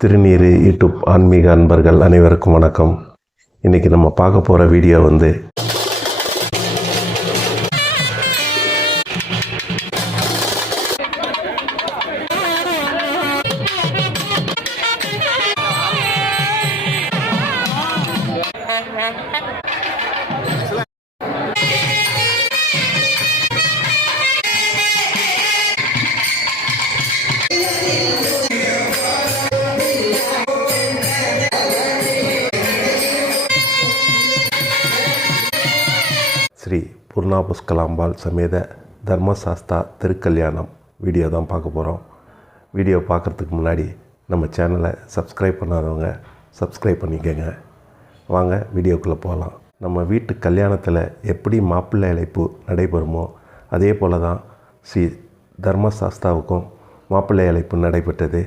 திருநீறு யூடியூப் ஆன்மீக அன்பர்கள் அனைவருக்கும் வணக்கம். இன்றைக்கி நம்ம பார்க்க போகிற வீடியோ வந்து ஸ்ரீ புஷ்கலாம்பாள் சமேத தர்மசாஸ்தா திருக்கல்யாணம் வீடியோ தான் பார்க்க போகிறோம் வீடியோ பார்க்குறதுக்கு முன்னாடி நம்ம சேனலை சப்ஸ்கிரைப் பண்ணாதவங்க சப்ஸ்கிரைப் பண்ணிக்கோங்க. வாங்க வீடியோக்குள்ளே போகலாம் நம்ம வீட்டு கல்யாணத்தில் எப்படி மாப்பிள்ளை அழைப்பு நடைபெறுமோ அதே போல் தான் ஸ்ரீ தர்மசாஸ்தாவுக்கும் மாப்பிள்ளை அழைப்பு நடைபெற்றது.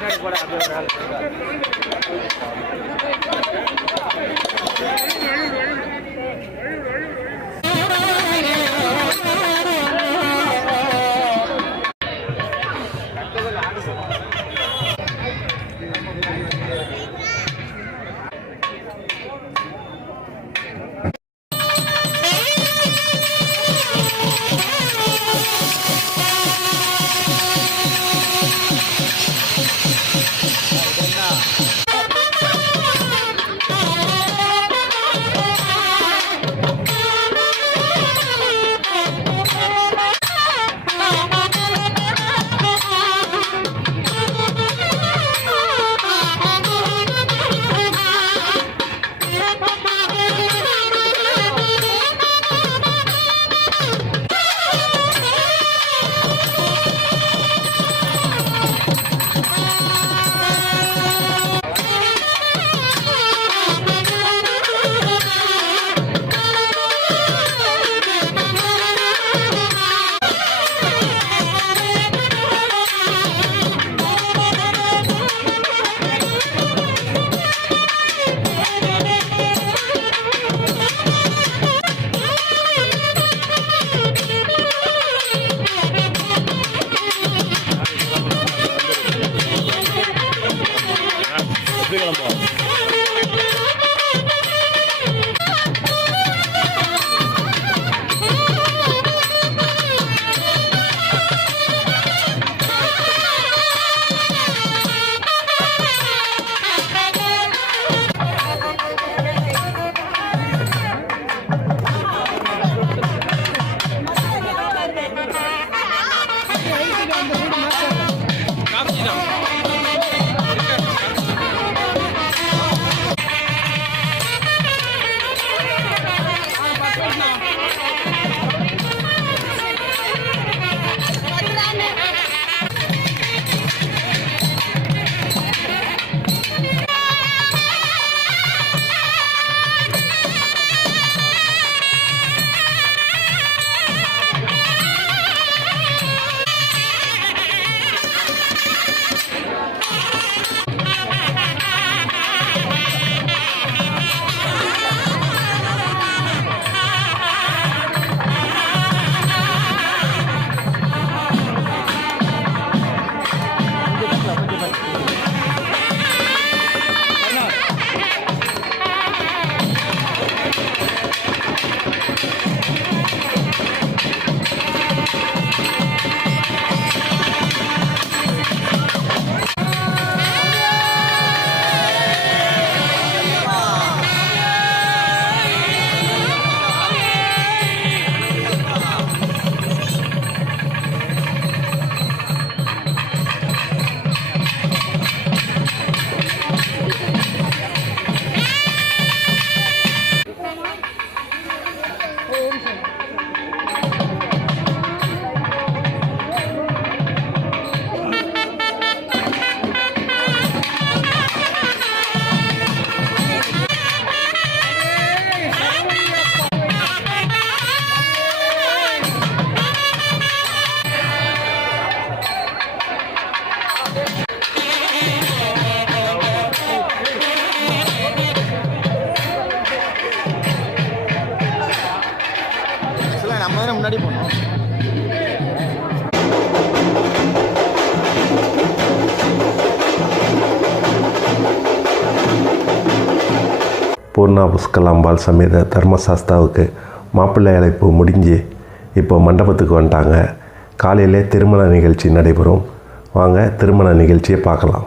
¡Gracias! பூர்ணா புஷ்கலாம்பாள் சமேத தர்மசாஸ்தாவுக்கு மாப்பிள்ளை அழைப்பு முடிஞ்சு இப்போ மண்டபத்துக்கு வந்துட்டாங்க. காலையிலே திருமண நிகழ்ச்சி நடைபெறும். வாங்க திருமண நிகழ்ச்சியை பார்க்கலாம்.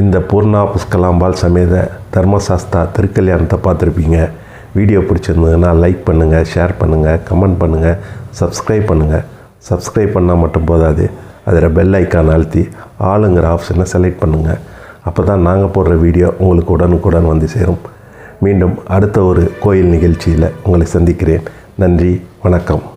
இந்த பூர்ணா புஷ்கலாம்பால் சமேத தர்மசாஸ்தா திருக்கல்யாணத்தை பார்த்துருப்பீங்க. வீடியோ பிடிச்சிருந்ததுன்னா லைக் பண்ணுங்கள் ஷேர் பண்ணுங்கள் கமெண்ட் பண்ணுங்கள் சப்ஸ்கிரைப் பண்ணுங்கள் சப்ஸ்கிரைப் பண்ணால் மட்டும் போதாது. அதில் பெல் ஐக்கான் அழுத்தி ஆளுங்கிற ஆப்ஷனை செலக்ட் பண்ணுங்கள் அப்போ தான் நாங்கள் போடுற வீடியோ உங்களுக்கு உடனுக்குடன் வந்து சேரும். மீண்டும் அடுத்த ஒரு கோயில் நிகழ்ச்சியில் உங்களை சந்திக்கிறேன். நன்றி வணக்கம்.